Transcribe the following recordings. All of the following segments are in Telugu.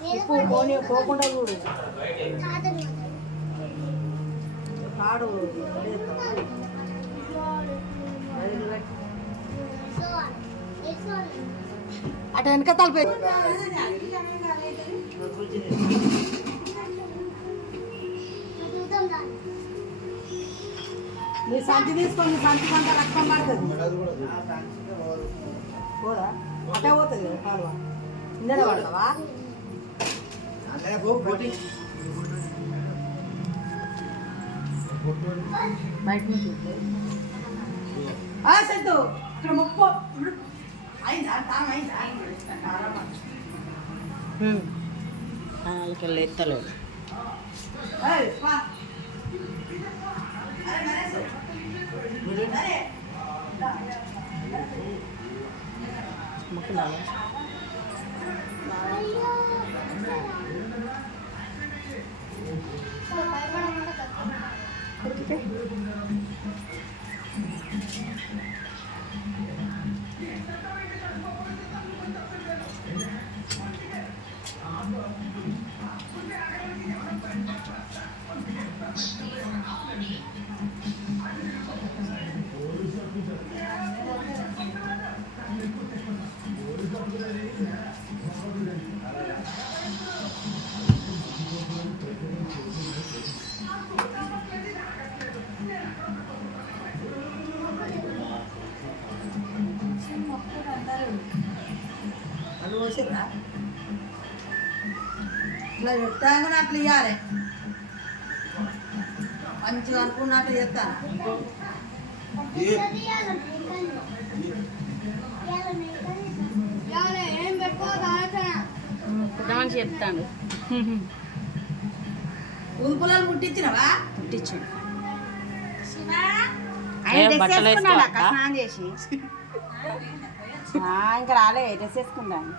ఇప్పుడు పోకుండా చూడు కాడు అటు వెనక తలపే నీ సంచి తీసుకొని నీ సంచి కంటే రక్తం పడుతుంది పోదా అటే పోతుంది కదా కాలువ ఇందనే పడతావా బయట నుంచి సెద్దు ఇక్కడ ముప్పు అయిందా తాను అయిందా ఇక్కడ ఎత్తలేదు ముక్కులా పోసిరా ఇట్లా చెప్తాను అట్లా ఇవ్వాలి మంచిగా అనుకున్నట్లు చెప్తాను పెద్దమని చెప్తాను ఉల్పులను ముట్టించినవా పుట్టించాను స్నానం చేసి ఇంకా రాలే డ్రెస్ వేసుకుంటాను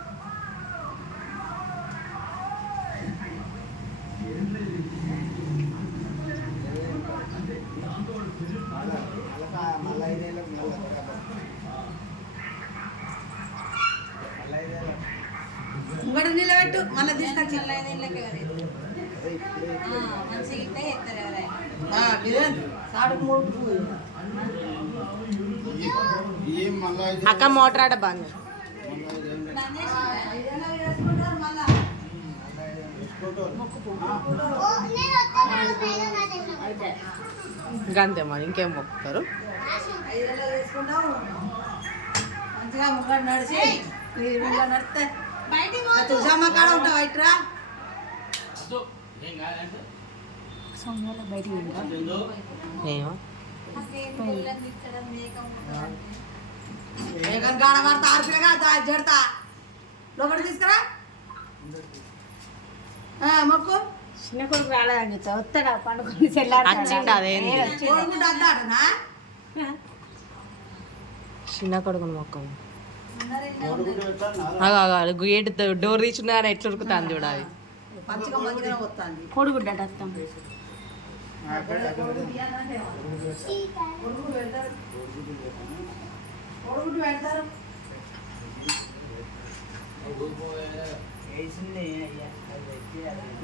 ఇంకోటి నిలబెట్టు మళ్ళీ తీసుకొచ్చి అక్క మోటార్ ఆడ బంద్ గంతే మరి ఇంకేం మొక్కుతారు మంచిగా ముగ్గురు నడిచి నడితే తులసమ్మ కాడ ఉంటావు ఇట్రా బయటికి గాడ పడతా ఆర్పిగా జడతా లోపలి తీసుకురా మొక్కు చిన్న కొడుకు రాలేదని చెప్తా వస్తాడా పండుగ వచ్చిండు అదేంటి అద్దాటనా చిన్న కొడుకుని మొక్కం గేట్ డోర్ తీసుకున్నా ఎట్లా ఉరుకుతాను చూడాలి మంచిగా మంచిగా వస్తుంది కోడిగుడ్డ అత్తాం కొడుకుంటూ పెడతారు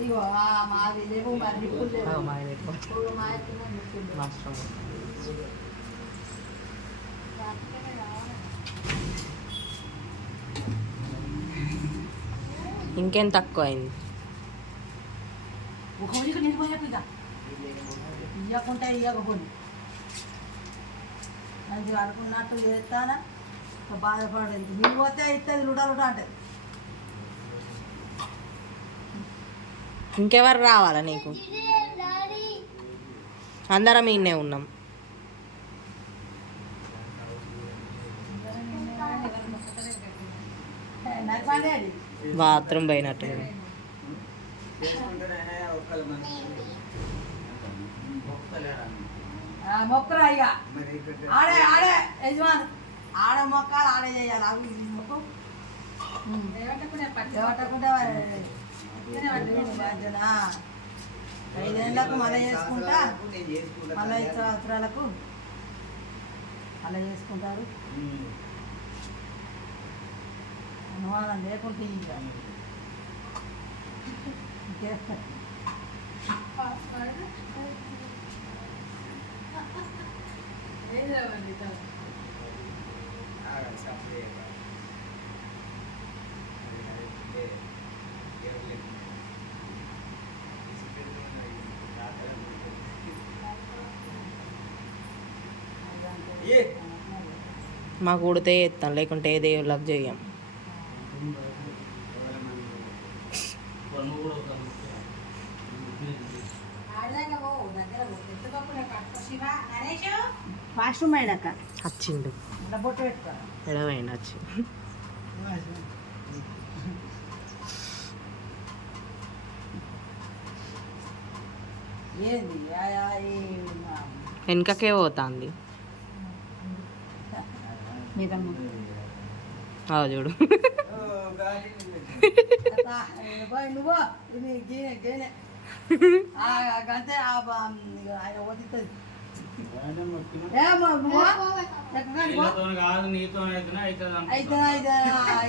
ఇగో మాది లేవు మరి నిప్పులు లేవు ఇంకేం తక్కువ అయింది ఇవ్వకుంటే ఇవ్వకపోయి మంచిగా అనుకున్నట్టు చేస్తానా బాధపడేది నీళ్ళు పోతే ఇస్తుంది లుడా అంటే ఇంకెవరు రావాలా నీకు అందరం ఈయనే ఉన్నాం బాత్రూమ్ పోయినట్టు మొక్కలు అయ్యా ఆడే ఆడే యజమాన్ ఆడ మొక్కలు ఆడే చేయాలి అవి మొక్కు దేవటకుంటే 5 ఏళ్ళకు మళ్ళీ చేసుకుంటా మళ్ళీ 5 సంవత్సరాలకు అలా చేసుకుంటారు అనుమానం లేకుంటే మాకు ఉడితే చేస్తాం, లేకుంటే ఏ దేవుళ్ళకి చెయ్యం. వాష్రూమ్ అయ్యాక వచ్చిండు బొట్టు పెట్టుకో. ఎడవైండు వచ్చి. ఏంది వెనకకే పోతుంది చూడు. నువ్వు ఇది గీనే గీనే గంతే ఆయన వదులుతుంది. అయితే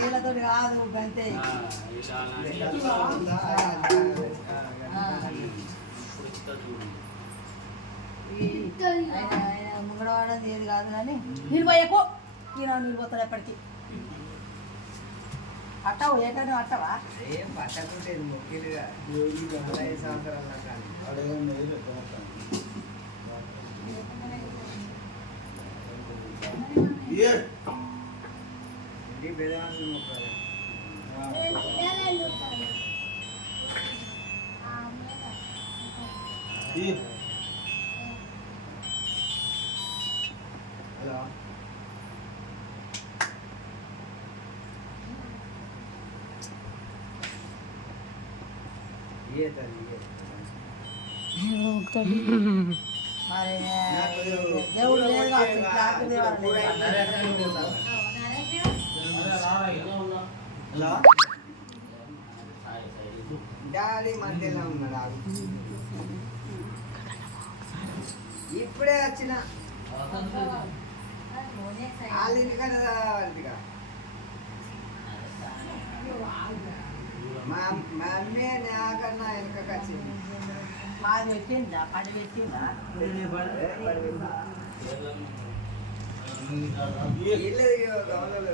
వీళ్ళతో కాదు గంతే. ఆయన ముంగడవాడది ఏది కాదు కానీ నీళ్ళు పోయకు. ఈయన నీళ్ళు పోతాడు ఎప్పటికీ. అట్టవు ఏటనే అట్టవా? ఏం పట్టకుంటేది మొక్కిలుగా 5 సంవత్సరాల కానీ ఇంటికి బెదవాల్సిన మొక్కలు. హలో మరి దేవుడు లేదు కావచ్చు. హలో డాడీ మధ్యలో ఉన్నాడు. ఇప్పుడే వచ్చిన వాళ్ళ ఇంటికన్నా వాళ్ళిగా మా అమ్మే నాకన్నా వెనకకి వచ్చింది. మాది పెట్టిందా? పడి పెట్టిందా? ఇల్లు గమనంలో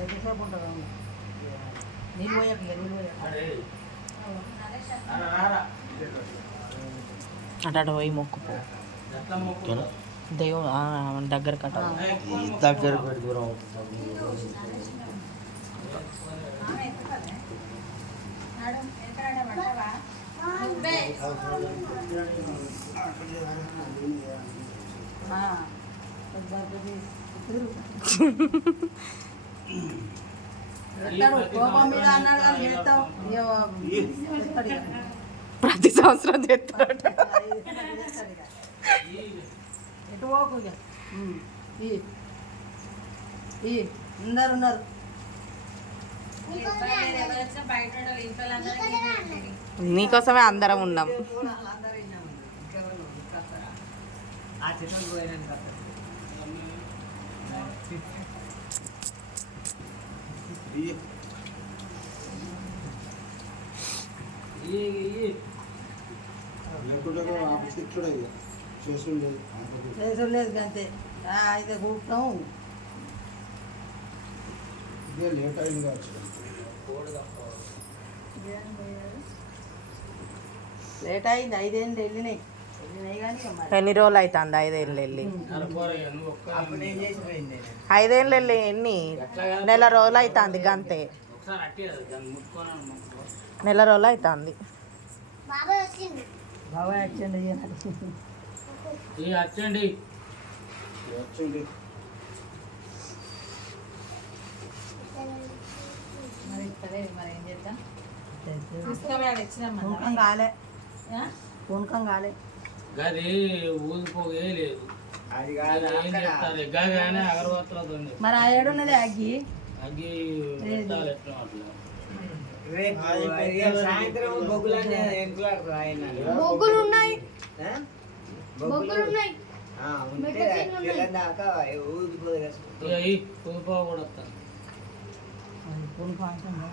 ఎంతసేపు ఉంటుందా? నీళ్ళు పోయాక నీళ్ళు పోయాక అటు పోయి మొక్కుపో. దేవుడు దగ్గర కట్ట దగ్గర కోపం మీద అన్నాడు కానీ చేస్తావు. ప్రతి సంవత్సరం చేస్తాడు. ఎటు పోకు అందరు ఉన్నారు. నీకోసమే అందరం ఉన్నాం. ఆ చిన్న పోయినాక లేదు అంతే. అయితే కూర్చున్నాం. లేట్ అయింది కావచ్చు. లేట్ అయింది. 5 ఏళ్ళు వెళ్ళినాయి కానీ ఎన్ని రోజులు అవుతుంది? 5 ఏళ్ళు వెళ్ళి. 5 ఏళ్ళు వెళ్ళి ఎన్ని నెల రోజులు అవుతుంది గంతే. నెల రోజులు అవుతుంది. బాబాయ్ వచ్చండి. మరి ఏం చేద్దాం? పూనకం కాలే. పూనకం కాలే. గది ఊదిపోగే లేదు. అది ఏం చెప్తారు? గది అగరబత్తులతో మరి ఆ ఏడున్నది అగ్గి. అగ్గి పెట్టాలి ఎట్లా అట్లా. రేపు సాయంత్రం బొగ్గులన్నీ ఎంకులాడతారు ఆయన. బొగ్గులు ఉన్నాయి. ఉంటే తెల్లందాక ఊదిపోదు కదా. ఊదిపో కూడా వస్తాను. పూనకం అంటుందా?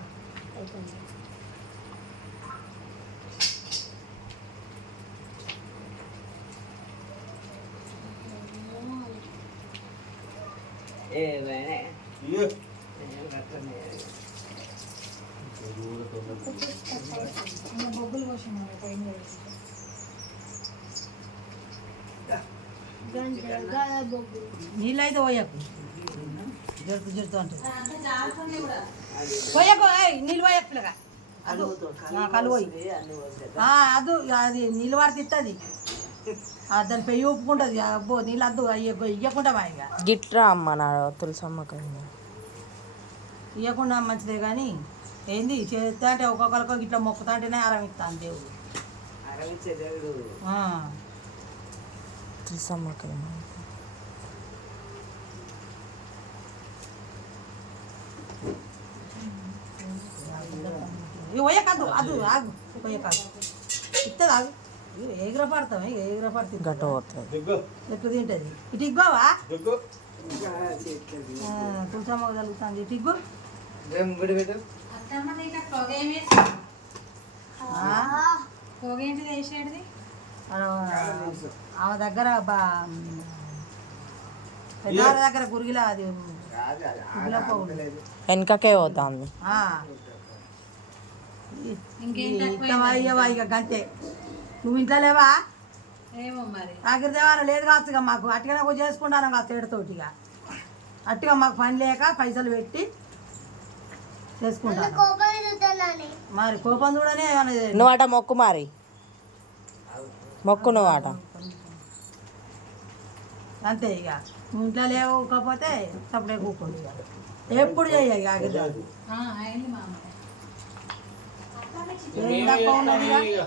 ఏమైనా బొగ్గులు పోసిన పోయిన నీళ్ళు అయితే పోయకు జరుతు జరుతూ ఉంటుంది పోయకు నీళ్ళు పోయకు పిల్లగా కలు పోయి అదు అది నీళ్ళు వాడితే ఇస్తుంది దాని పెయ్యి ఒప్పుకుంటుంది అబ్బో నీళ్ళు అద్దు ఇవ్వకుండా ఇక గిట్రా అమ్మ నా తులసమ్మక ఇవ్వకుండా మంచిదే కానీ ఏంది చేస్తా అంటే ఒక్కొక్కరికి ఇట్లా మొక్కుతా అంటేనే ఆరం ఇస్తాను దేవుడు ఆ. తులసమ్మక పోయకాదు అది ఆగు పోయకాదు ఇస్తుంది ఆగు ఎగుర పడతాం ఎగుర పడుతుంది గట్ట పోతుంది ఎక్కువ తింటుంది ఇటు ఇగ్గోవా తులసమ్మ తగులుతుంది ఇటు ఇగ్గు పోగేంటిది వేసేటిది ఆమె దగ్గర పెద్ద దగ్గర గురిగిలా అది గురిగిలా పోగుడు వెనకకే పోతుంది ఇక గంతే నువ్వు ఇంట్లో లేవా ఏమో మరి ఆఖరి దేవారా లేదు కావచ్చుగా మాకు అట్టుగా నాకు చేసుకుంటాను కాదు తేడతోటిగా అట్టుగా మాకు పని లేక పైసలు పెట్టి చేసుకుంటాను మరి కోపం చూడనే నువ్వు అట మొక్కు మరి మొక్కు నువ్వు అట అంతే ఇక నువ్వు ఇంట్లో లేకపోతే సపడే కూకోండి ఇక ఎప్పుడు చెయ్యి ఇక ఆఖరి అయింది మామ ఏం తక్కువ ఉన్నది ఇక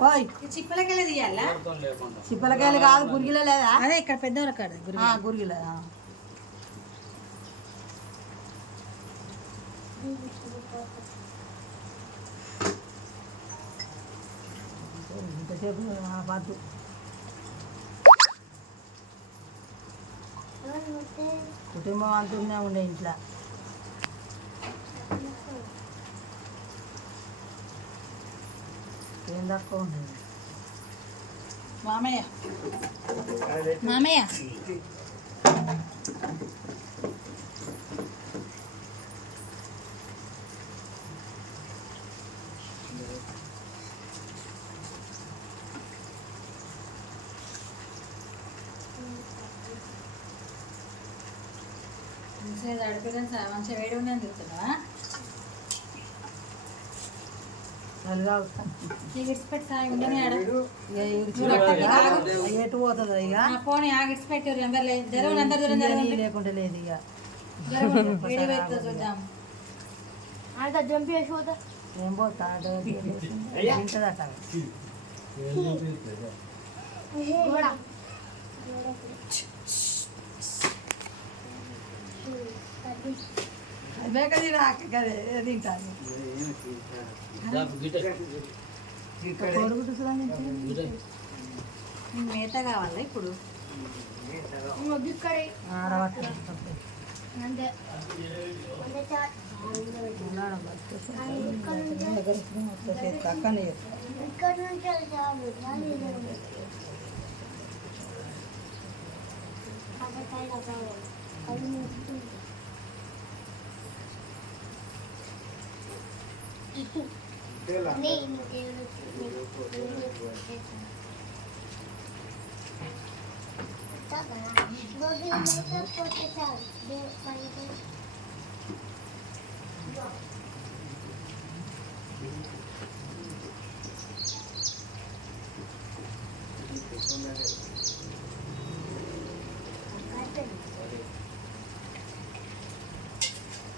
ఓయ్ చిప్పలకెళ్ళి తీయాలా లేకుండా చిప్పలకాయలు కాదు గురిగిల లేదా అదే ఇక్కడ పెద్దవాళ్ళ కాడ గురిగిల ఇంతసేపు వద్దు కుటుంబం అంతనే ఉండే ఇంట్లో ఏం తక్కువ ఉండేది మామయ్య మామయ్య మంచిగా అడిపోయిన మంచిగా వేడి ఉండని చెప్తున్నావా ఇడిచిపెట్టి సాయి ఉండని ఆడ ఎటు పోతుంది ఇక పోనీ ఇడిచిపెట్టారు అందరు జరగదు అందరు దూరం జరగదు లేకుంటే లేదు ఇక వేడి పెడుతుంది చూద్దాం ఏం పోతా తింటదట బేక తినదే తింటాను మేత కావాలా ఇప్పుడు అక్కనే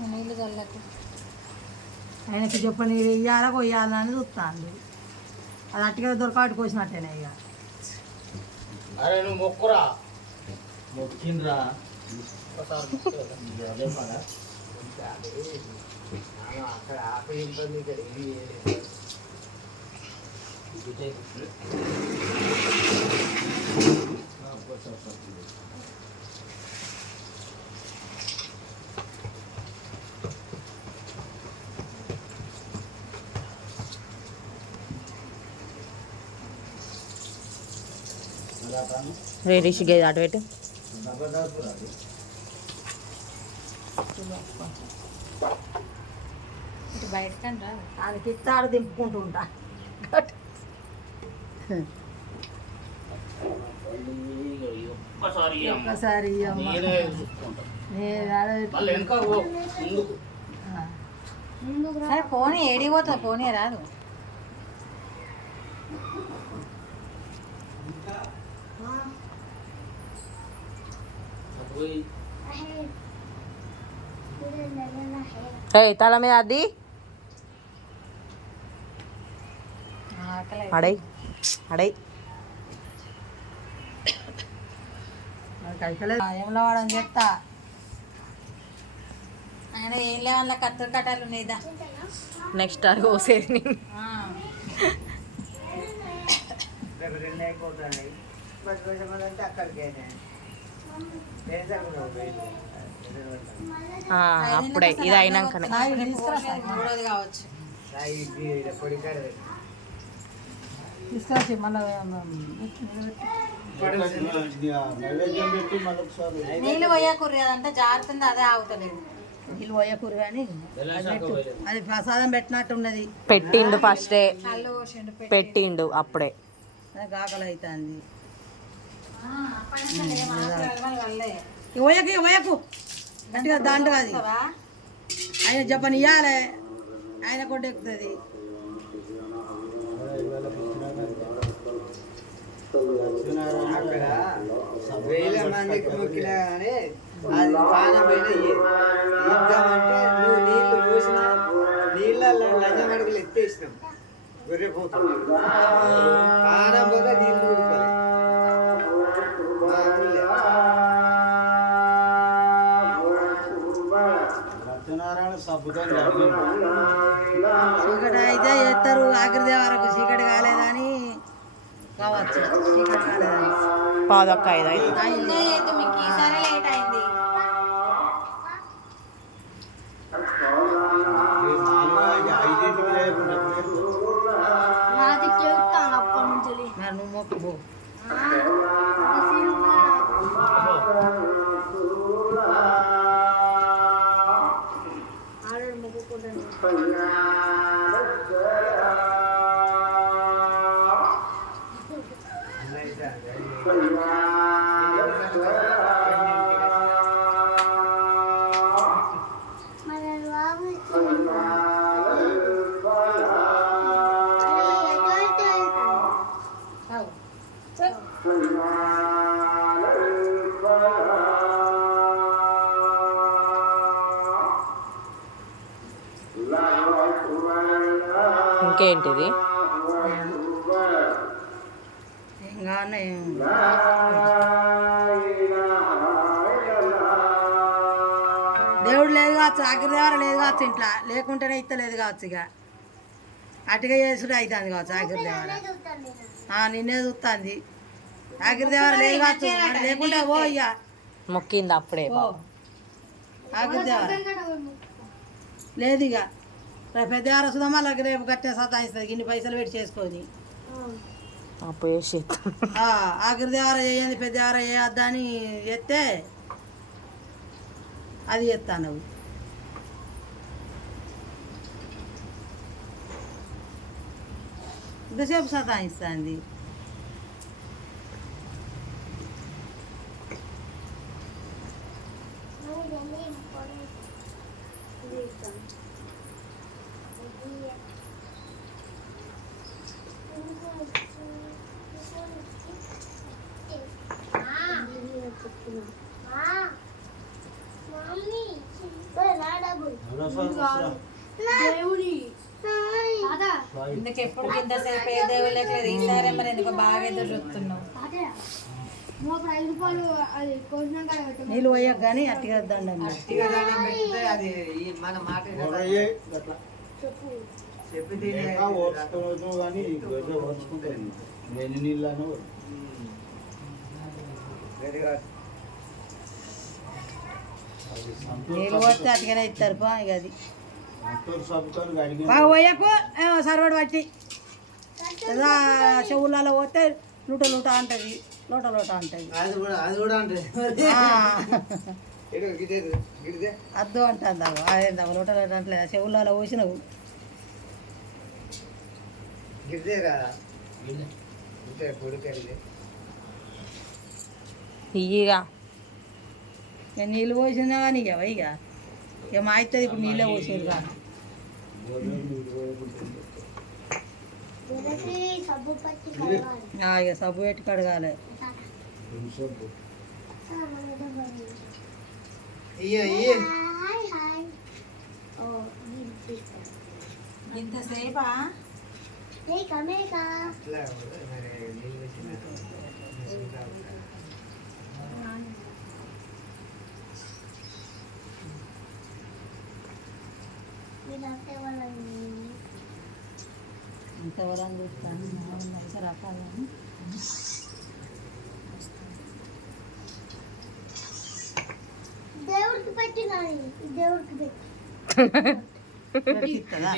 నీళ్ళు చల్లకు ఆయనకి చెప్పని ఇయ్యాలా కొయ్యాలా అని చూస్తాను అది అట్టుగా దొరకాటు కోసినట్టేనే ఇక అరే నువ్వు మొక్కురా మొక్కిండ్రా అక్కడ ఆపే ఇబ్బంది ఇక్కడ ఏమి రిషికి అటు పెట్టు. ఇటు బయటకని రా. అది తిత్తాడు దింపుకుంటూ ఉంటా. ఒక్కసారి ఇయ్యమ్మ. ఒకసారి అమ్మ నేనే చూసుకుంటా. నేను ఆడ మళ్ళీ వెనక పో, ముందుకు. సరే పోనీ ఏడికి పోతుంది, పోనీ రాదు. పోయి తల మీద అది ఆకలి అడై అడై. ఏమలా వాడని చెప్తా. ఆయన ఏం లేవల్ల కత్తులు కట్టాలు ఉన్నాయిదా. నెక్స్ట్ అది కోసేది. రెండు అయిపోతున్నాయి. అంటే అక్కడికి అప్పుడే ఇది అయినాకనే మూడోది కావచ్చు. తీసుకొచ్చి మళ్ళీ నైవేద్యం పెట్టి మళ్ళీ ఒకసారి నీళ్ళు పోయకూరి అదంతా జారుతుంది, అదే ఆగుతలేదు. నీళ్ళు పోయకూరు కానీ అది ప్రసాదం పెట్టినట్టు ఉన్నది. పెట్టిండు ఫస్టే, కళ్ళు పోసిండు పెట్టిండు అప్పుడే. అది ఆకలి అవుతుంది. వల్లే పోయకు పోయకు గట్టిగా దాంట్లో అది ఆయన చెప్పని ఇవ్వాలి, ఆయన కొట్ట ఎక్కుతుంది. అక్కడ వేల మందికి మొక్కినా కానీ అది పానం పైన ఇద్దామంటే నువ్వు నీళ్లు పోసిన నీళ్ళల్లో లంజం అడుగులు ఎత్తేసినాం. గొర్రెపోతాం పానం పోతే నీళ్ళు ఊరుకోలే. సత్యనారాయణ సబ్బుతం చీకటి అయితే ఎత్తారు ఆఖరిదే వరకు. చీకటి కాలేదని కావచ్చు, చీకటి కాలేదని. పాదొక్క 5 మీకు ఈసారి లేట్ అయింది. మరి నువ్వు మొక్కు ఇంకేంటిది? దేవుడు లేదు కావచ్చు, ఆఖరిదేవారు లేదు కావచ్చు, ఇంట్లో లేకుంటేనే ఇస్తలేదు కావచ్చు. ఇక అటుగా చేసుడు అవుతుంది కావచ్చు. ఆఖరిదేవార నిన్నే చూస్తుంది. ఆఖరిదేవార లేదు కావచ్చు, మరి లేకుంటే ఓ ఇక మొక్కింది అప్పుడే. ఆఖరిదేవార లేదు ఇక పెద్దవారు వస్తుందా మళ్ళీ రేపు కట్టే సతాయిస్తుంది. ఇన్ని పైసలు పెట్టి చేసుకొని అప్పు వేసి ఆఖరిదేవార చేయండి, పెద్దవార చేయొద్దా అని చెప్తే అది చెప్తాను. ఇంతసేపు సతాయిస్తుంది. ఇందుకు ఎప్పుడు ఇంతసేపు ఏ దేవుడు లేదు. ఈసారి మరి ఎందుకు బాగా ఎదురు చూస్తున్నావు. నీళ్ళు పోయాక కానీ అట్టిగా దండం పెడితే అది మన మాట చెప్పి కానీ ఎన్ని నీళ్ళు అని నీళ్ళు పోతే అట్టుగానే ఇస్తారు. పా ఇక అది సబ్బుతం బాగా పోయాకు సర్వడు పట్టి చెవులలో పోతే లూట లూట అంటది. లోట లోట అంటాయి అది కూడా అంటే ఆ, ఏదో గిడిదే అద్దు అంటాను దావు అదేందావు లోట లోట అంటే చెవుల్లో అలా పోసినావు గిడిదే కదా ఇంతే కొడుకెళ్ళి ఇయ్యిగా ఇక నీళ్ళు పోసినా కానీ ఇక ఇక మా అవుతుంది ఇప్పుడు నీళ్ళే పోసేది కానీ ఇక సబ్బు పెట్టి కడగాలి ఇంతసేపా ఇట్లా మరి నీళ్ళు వచ్చిన ఇంతవరం చూస్తాను అయితే రకాలని దేవుడికి పెట్టి దేవుడికి పెట్టి ఇస్తుందా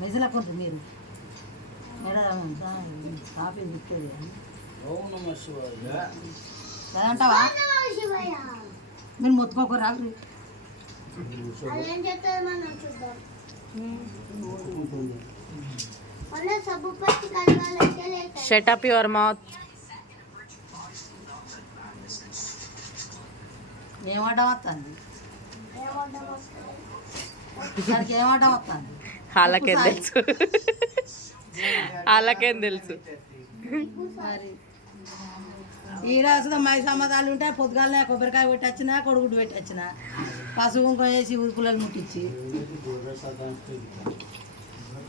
మెజలకు మీరు ఆఫీస్ ఇస్తుంది ఓం నమః శివాయ. అంటావా శివయ్య మీరు మొత్తుకోకరా అదేం చెప్తారు మనం చూద్దాం మళ్ళీ సబ్బు పట్టి కలగాలంటే లేక షట్ యువర్ మౌత్. ఏమాటం వస్తుంది దానికి ఏమాటం వస్తుంది వాళ్ళకేం తెలుసు, వాళ్ళకేం తెలుసు. మరి ఈ రాసుగా మై సమాధాలు ఉంటాయి పొద్దుగాలనే కొబ్బరికాయ పెట్టి వచ్చిన కొడుగుడ్డు పెట్టి వచ్చిన పసుపు కుంకుమ వేసి ఊరుకులను ముట్టించి గొర్రె సదాంస్తే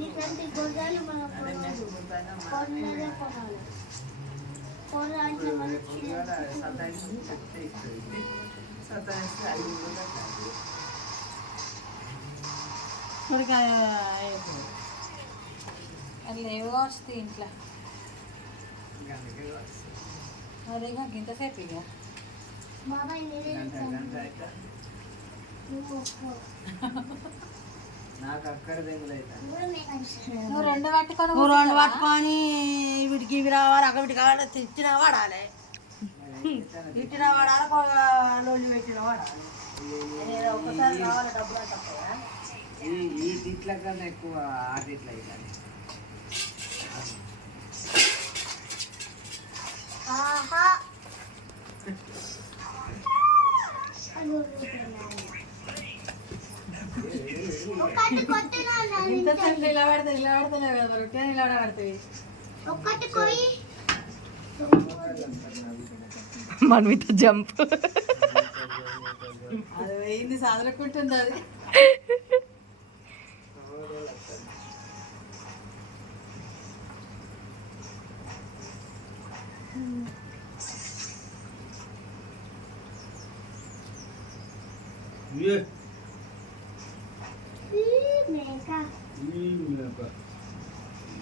ఇట్లాంటి గొర్రెలు మన కొన్నదే కొనాలి కొర్ర అంటే మనకి కొడుకాయ అది లేవు వస్తుంది ఇంట్లో అదే ఇంతసేపు ఇక బాబాయ్ నేనే నాకు అక్కడ తెగులైతే నువ్వు రెండు పట్టుకొని నువ్వు రెండు పట్టుకొని వీటికి ఇవి రావాలి అక్కడ వీటికి కావాలి తెచ్చినా వాడాలి ఇట్టినా వాడాలి లోన్లు పెట్టినా వాడాలి నేను ఒక్కసారి కావాలి డబ్బులు అంటా ఈ తిట్ల కన్నా ఎక్కువ ఆ తిట్ల ఇట్లా ఆహా ఒక్కటి కొట్టినా ఇంతసేపు నిలబడతాయి కదా మరి ఉట్టిగా నిలబడబడతాయి. ఒక్కటి కొయ్యి మన్విత జంప్. అది వేయింది సాధనకుంటుంది అది. ఏ మేక ఈ మేక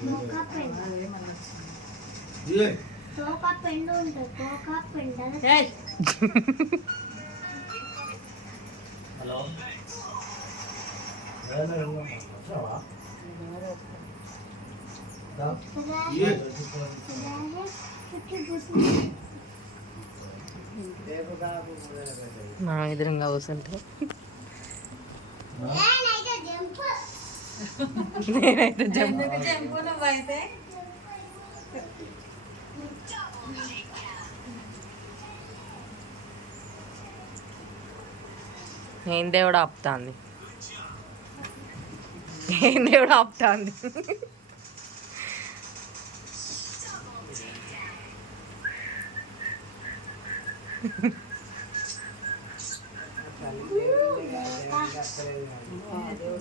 తోక పెండ ఏ తోక పెండ ఉంటుంది తోక పెండ హలో ఏ రేపు కాపు మొదలు పెట్టాలి నా ఎదురుగా కూర్చుంటే నేనైతే జంప్. ఎందుకు జంపు నువ్వైతే ఏం దేవుడు ఆపుతాంది, ఏం దేవుడు ఆపుతాంది.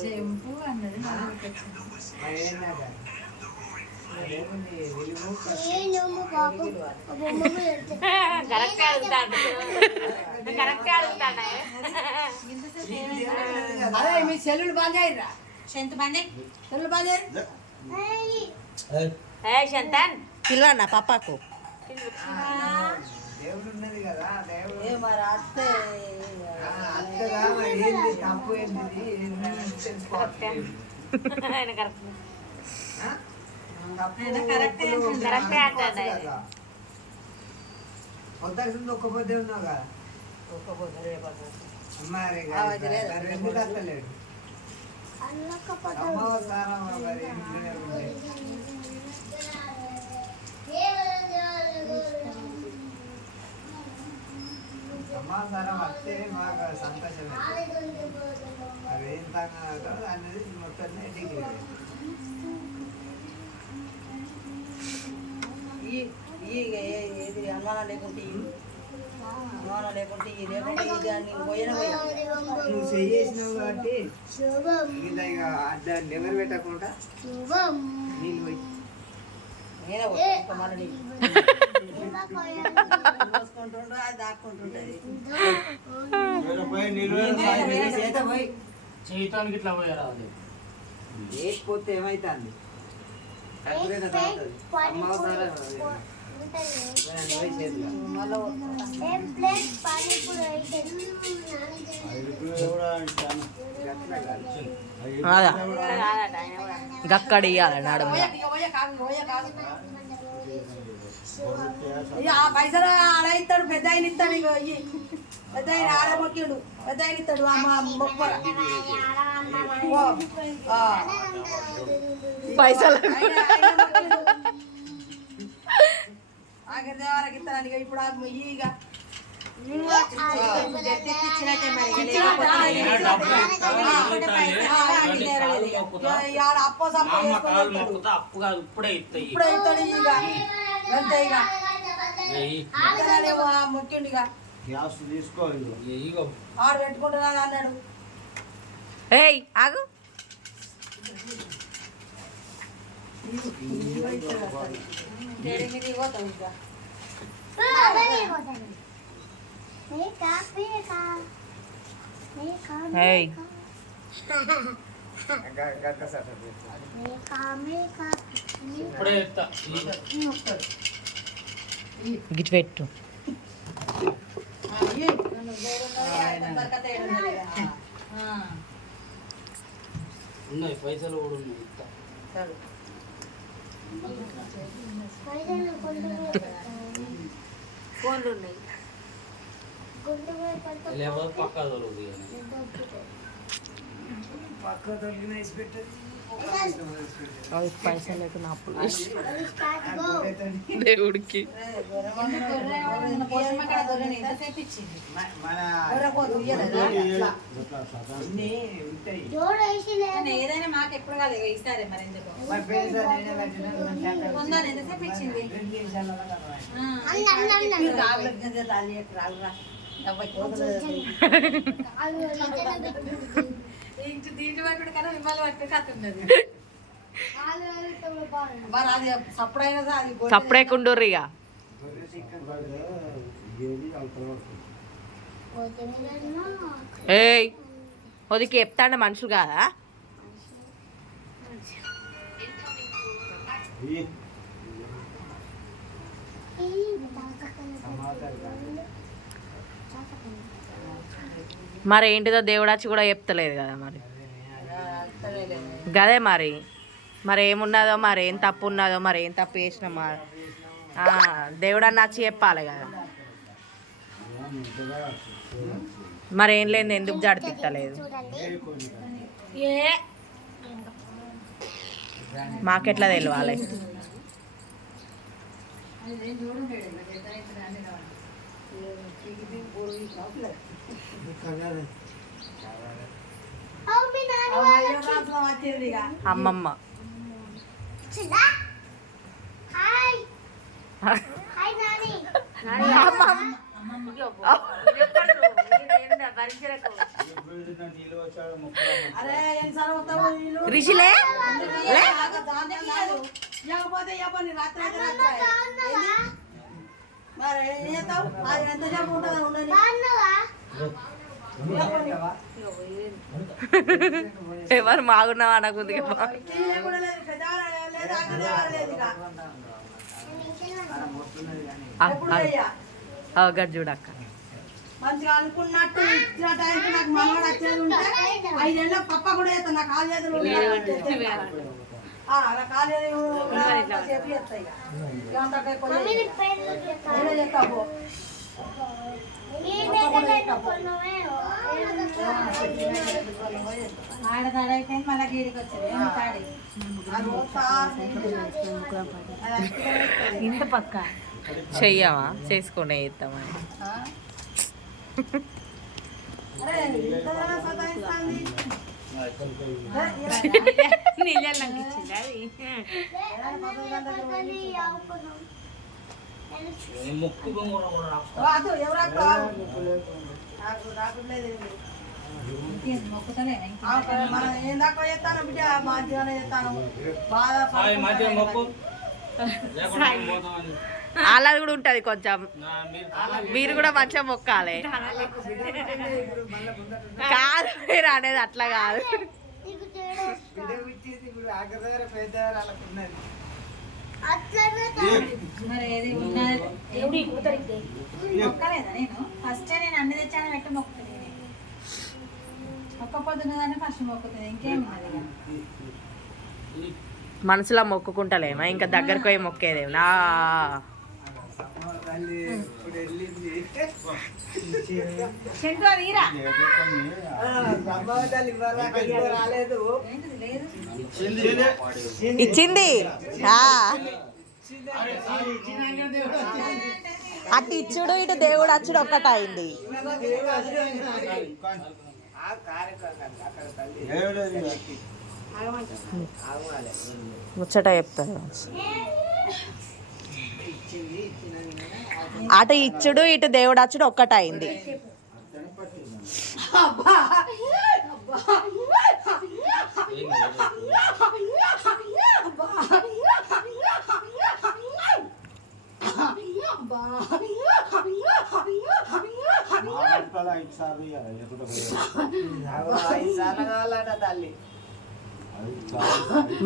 జంపు అన్నది అదే మీ సెల్లులు బంద్ అయ్యిరా ఎంత మంది సెల్లు బంద్ పిలవన్నా పాపాకు. దేవుడు ఉన్నది కదా దేవుడు ఏ మరి అత్తే అంత కొత్తగా మరి ఏంది తప్పు ఏంది తెలుసుకోవాలి. ఆయన కరెక్ట్ తప్పు ఆయన కరెక్టే ఒప్పులు అంటుంది. కరెక్టే అంటాడు ఆయన. కదా. పొద్దున ఒక్క పొద్దు ఉన్నావు కదా ఒక్కపోతే రేపటి మరి అది లేదు. మరి ఎందుకు అత్తలేడు అమ్మ సారమ్మ మరి ఇంట్లోనే ఉంది. అమ్మ సారం వస్తే మాకు సంతోషమే. మరి ఏం తాగా అనేది మొత్తం డిగ్రీ ఏది అనుమానం లేకుంటే అనుమానం లేకుంటే లేకుంటే దాన్ని పోయినా పోయా నువ్వు చేసినావు కాబట్టి ఇలా ఇక దాన్ని ఎవరు పెట్టకుండా నీళ్ళు పోయి నేనే ఇంకా మళ్ళీ మోసుకుంటుండ్రు అది దాక్కుంటుంటది చేత పోయి చేయటానికి ఇట్లా పోయారా అది లేకపోతే ఏమైతుంది కడుపులోనే తాగుతుంది. అమ్మ సారా పోయి చేతులు మళ్ళీ గట్ల కాదు. అదా గక్కడి ఇవ్వాలి నడుము ఆ పైసలు ఆడ ఇస్తాడు పెద్ద ఆయన ఇస్తాడు ఇక ఇయ్యి పెద్ద ఆయన ఆడ మొక్కిడు పెద్ద ఆయన ఇస్తాడు మొక్క పైసలు ఆఖరి దేవాలకి ఇస్తాను ఇక ఇప్పుడు ఇయ్యి ఇక ఆడ అప్పో సప్పో అప్పు కాదు ఇప్పుడే ఇస్తాయి ఇప్పుడు ఇస్తాడు ఇక అంతే ఇక మొక్కిండు ఇక గ్యాస్ తీసుకో ఇగో ఆడు పెట్టుకుంటున్నాను అన్నాడు ఏయ్ ఆగు పోతాం ఇక ఏయ్ గట్ల సార్ ఇప్పుడే ఇస్తా గిట్ పెట్టు ఉన్నాయి పైసలు కూడా ఉన్నాయి ఇస్తా ఫోన్లు ఉన్నాయి లేకపోతే పక్కా దొరుకుతుంది పక్క తొలగిన వేసి పెట్టదు పైసలు లేకుండా అప్పుడు దేవుడికి ఎంతసేపు ఇచ్చింది మన అన్నీ ఉంటాయి. కానీ ఏదైనా మాకు ఎప్పుడు కాలేదు ఇస్తారే మరి ఎందుకు మరి పేరు నేనే కట్టినా, పొందాను ఎంతసేపు ఇచ్చింది 2 నిమిషాలలో కనబడాయి. ఇంటి దీంట్లో పట్టుడు కన్నా మిమ్మల్ని పట్టుకు కథ ఉన్నది మరి అది సప్పుడైనా అది సప్పుడేకుండూరు ఇక ఏయ్ ఒదికి చెప్తాండ మనుషులు కాదా మరి ఏంటిదో దేవుడాచి కూడా చెప్తలేదు కదా మరి గదే మరి ఏమున్నదో మరి ఏం తప్పు ఉన్నదో మరి ఏం తప్పు చేసినా దేవుడని నచ్చి చెప్పాలి కదా మరి ఏం లేదు ఎందుకు జడితిత్తలేదు మాకెట్లా తెలియాలి అమ్మమ్మ రిషిలే లేకపోతే చెప్పండి రాత్రి అయితే మరి ఏం చేస్తావు అది ఎంతసేపు ఉంటుందో ఉండని ఎవరు మాగున్నావా అనకుంది టీవీ కూడా లేదు పెద్దవారు లేదు అక్కడ లేదు ఇక ఆడ మొత్తున్నది కానీ ఎప్పుడు చెయ్య గడ్ చూడక్క మంచిగా అనుకున్నట్టు ఇచ్చిన టైంకి నాకు మనవాడు వచ్చేది ఉంటే 5 ఏళ్ళ పక్క కూడా చేస్తాను. నా కాలు చేతులు నా కాలు చేతులు సేపు చేస్తాయి. నేనే చెప్తావు ఆడదాడైపోయింది మళ్ళీ గీడికి వచ్చింది ఇంత పక్క చెయ్యమా చేసుకునే ఇద్దామని. నీళ్ళకి ఇచ్చింది అది ముక్కు బొమ్మలు కూడా మనం ఏం దాకా చేస్తాను బిడ్డ మంచిగానే చేస్తాను. బాగా మధ్య మొక్కు లేకుండా పోతామని వాళ్ళది కూడా ఉంటది కొంచెం. మీరు కూడా మంచిగా మొక్కాలి. కాదు మీరు అనేది అట్లా కాదు. ఇప్పుడు ఆఖరి పెద్దవారు వాళ్ళకు ఉన్నది. మరి ఏది ఉన్నది మొక్కలేదా నేను ఫస్ట్ నేను అన్ని తెచ్చాను పెట్టి మొక్కుతుంది. ఒక్క పొద్దున్నదాన్ని ఫస్ట్ మొక్కుతుంది. ఇంకేమి ఉన్నది మనసులో మొక్కుకుంటలేమా ఇంకా దగ్గరకు పోయి మొక్కేదేమా. తల్లి ఇప్పుడు వెళ్ళింది చెంటు అది ఈరా తల్లి ఇవ్వరా రాలేదు. ఇచ్చింది. అటు ఇచ్చుడు ఇటు దేవుడు వచ్చుడు ఒక్కటైంది. ముచ్చట చెప్తాను. అటు ఇచ్చుడు ఇటు దేవుడు వచ్చుడు ఒక్కటైంది. తల్లి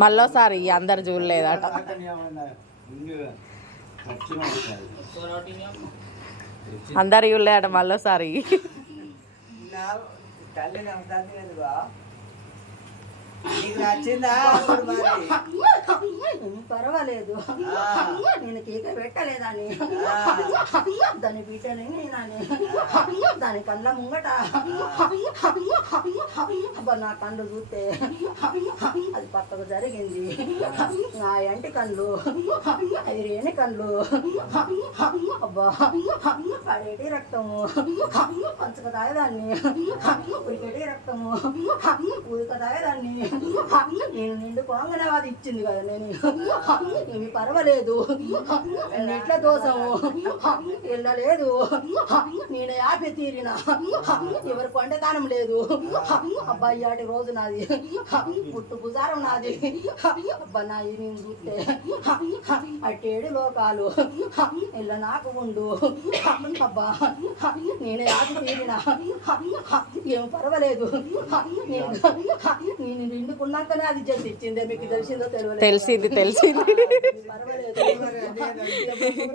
మళ్ళోసారి అందరు చూడలేదట. అందరు చూడలేదట మళ్ళోసారి. తల్లి నమ్ముతుంది ఎందుకో నీకు నచ్చిందా మరి? పర్వాలేదు నేను కేక పెట్టలేదని దాని బిడ్డని నేనని దాని కళ్ళ ముంగట అబ్బా నా కళ్ళు చూస్తే అది పక్కకు జరిగింది. నా ఎంటి కళ్ళు అది రేణి కళ్ళు అబ్బా పడేటి రక్తము పంచక తాగేదాన్ని ఉడికేటి రక్తము ఉడక తాగేదాన్ని నేను నిండు కోంగనే అది ఇచ్చింది కదా. నేను ఇవి పర్వాలేదు ఎట్ల దోషము వెళ్ళలేదు. నేను యాపి తీరిన ఎవరి కొండదానం లేదు. అబ్బాయి ఆటి రోజు నాది పుట్టు గుజారం నాది. అబ్బా నా నేను చూస్తే అట్టేడు లోకాలు ఇలా నాకు ఉండు. అబ్బా నేను యాపి తీరిన ఏమి పర్వాలేదు. నేను నిండుకున్నాకనే అది చేసి ఇచ్చిందే. మీకు తెలిసిందో తెలియలేదు. తెలిసింది తెలిసింది.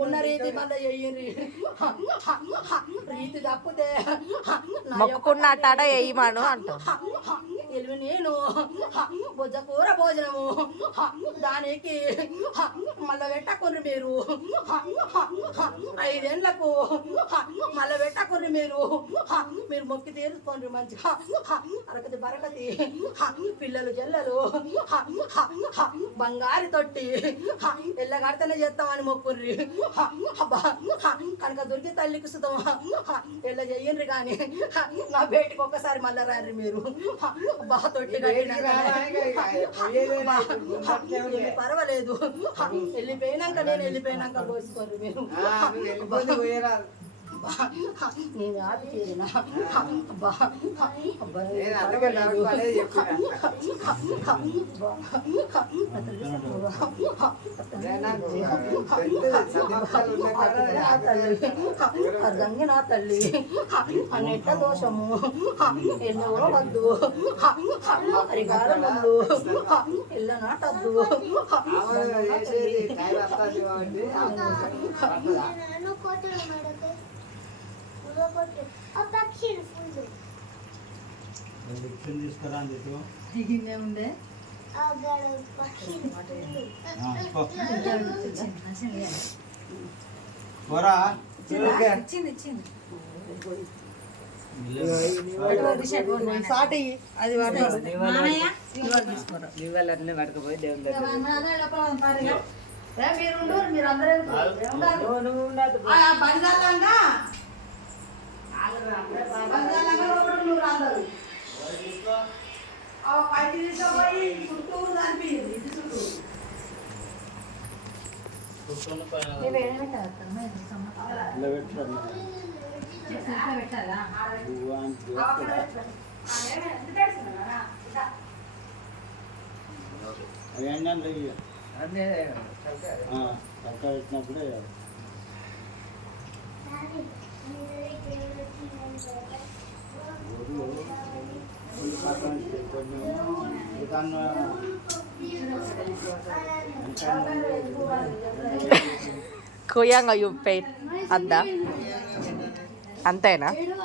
ఉన్న రీతి మళ్ళీ చెయ్యండి. రీతి తప్పితే మొక్కుకున్నట్టాడ వేయమాను అంటాం. తెలివి నేను బొజ్జ కూర భోజనము దానికి మళ్ళీ పెట్టకుర్రి మీరు. 5 ఏళ్లకు మళ్ళీ పెట్టకుర్రి మీరు. మీరు మొక్కి తీరుకోండి మంచిగా. అరకతి బరకతి పిల్లలు జల్లలు బంగారు తొట్టి ఎల్లగడతనే చేస్తామని మొక్కుర్రి. కనుక దొరికి తల్లికి సుతం ఎల్ల చెయ్యండి. కానీ నా బేటికి ఒక్కసారి మళ్ళీ రారి మీరు. బాగా తొట్టి పర్వాలేదు. వెళ్ళిపోయినాక నేను వెళ్ళిపోయినాక కోసుకోరు మీరు. నేను ఆపి చేరిన అర్థంగా నా తల్లి అన్నిట దోషము ఎన్నో వద్దు అరికారములు ఎల్ల నాటద్దు. కొట్టు ఆ పక్షులు ఫుల్ లిప్షన్ తీసుకురా అందుకు దిగిందే ఉండే ఆ గడ పక్షులు పోరా సాటి అది వాడు ఇవాళ అట్లనే పట్టుకుపోయి దేవుని దగ్గర మీరు ఉండరు, మీరు అందరూ నువ్వు ఉండదు. బడిదాలంగా నువ్వు రాదు పైకి తీసుకుపోయి చుట్టూ దాని ఇది చుట్టూ కూర్చొని పైన పెట్టాలా అవి అదే చక్క పెట్టినప్పుడే కుయంగా చూపే అద్దా అంతేనా ఏడు